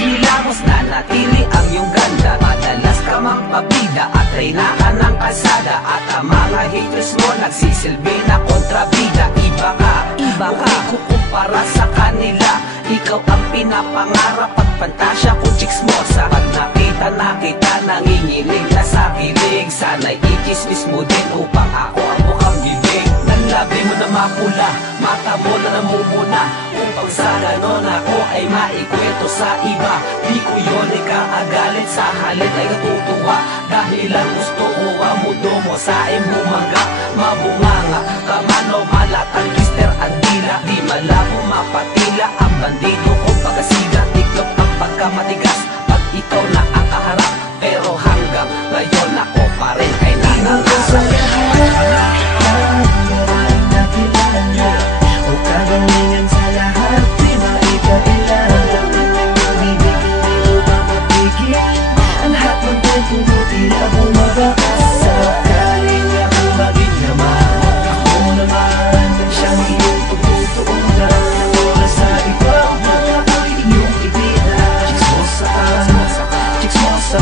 hilamos na natili ang iyong ganda. Madalas ka mang pabida at reynaan ng kalsada, at ang mga haters mo nagsisilbi na kontrabida. Iba ka, kung ikukumpara sa kanila. Ikaw ang pinapangarap at pantasya kung chicks mo. Sa pag nakita kita, nanginginig na sa kilig. Sana'y i-chismis mo din upang ako ang mukhang bibig. Nanlabi mo na mapula, mata mo na namumuna, upang sa ganon ako ay maikwento sa iba. Di ko yun ikaagalit, sa halip ay natutuwa, dahil ang gusto ko ang mundo mo sa imumaga. Mabunganga, kamano, malatang twister at dila. Di malabo mapatila ang bandido ko pagkasida. Tiklop ang pagkamatigas pag ikaw na ang kaharap, pero hanggang ngayon ako pa rin ay nangangarap. O kagalingan sa lahat, di maikailan. Bibig hindi mo ba mapigil? Ang lahat ng kwentong ko tila bumabakas. Sakaling ako maging naman, ako naman ang siyang iyong pagtutuunan. Ang oras sa iba, ako'y iyong ibida. Chicks mo sa chicks mo sa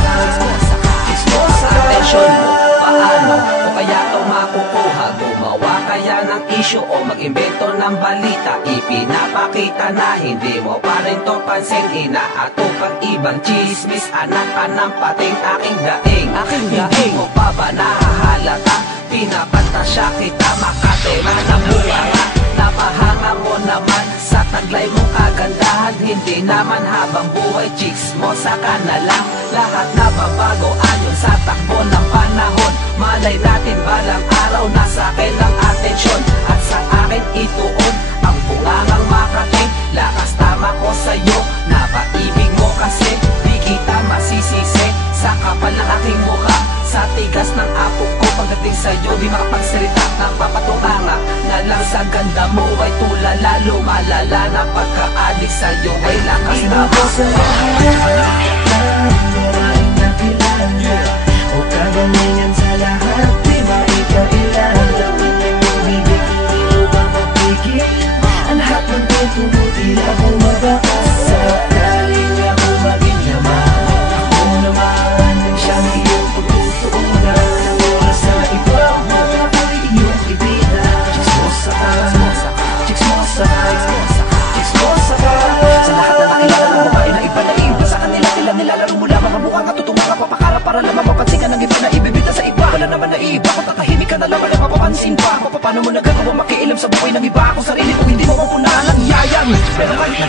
chicks mo sa Atensyon mo, paano o kaya ito makukuha? Gumawa kaya ng issue o mag-imbento ng balita? Ipinapakita na hindi mo pa rin to pansin. Inaatupag ibang chismis, anak ka ng pating aking daing. Hindi mo pa ba nahahalata? Pinapantasya kita, makatema ng buwanga. Napahanga mo naman sa taglay mong kagandahan. Hindi naman habang buhay, chicks mo saka na lang. Lahat nababago ayon sa takbo ng panahon. Malay natin balang araw nasa akin ang atensyon, at sa akin ituon ang bungangang makating. Lakas tama ko sa'yo, napaibig mo kasi di kita masisisi sa kapal ng aking mukha. Sa tigas ng apo ko pagdating sa'yo, di makapagsalita ng papatunganga. Na lang sa ganda mo ay tulala, lumalala na pagka-adik sa'yo ay lakas na sa lahat, maraming nakilala. O kagalingan sa lahat, di maikailan. Laman ng iyong bibig, hindi mo ba mapigil? Ang lahat ng kwentong ko tila bumabakas. Sakaling ako maging yaman, ako naman ang siyang iyong pagtutuunan. Ang oras sa iba, ako'y iyong ibida. Chicks mo sa chicks mo sa chicks mo sa sa lahat na nakilala ng babae na iba na iba sa kanila, tila nilalaro mo lamang ang mukha. Katutungan ka papakarap para lamang mapansin ka ng iba na ibibigay sa iba. Wala naman na iba, kung tatahimik ka na lang, walang mapapansin pa. Kung paano mo nagagawa makialam sa buhay ng iba, kung sarili kong hindi mo mapunahan ang yayan. Pero kahit na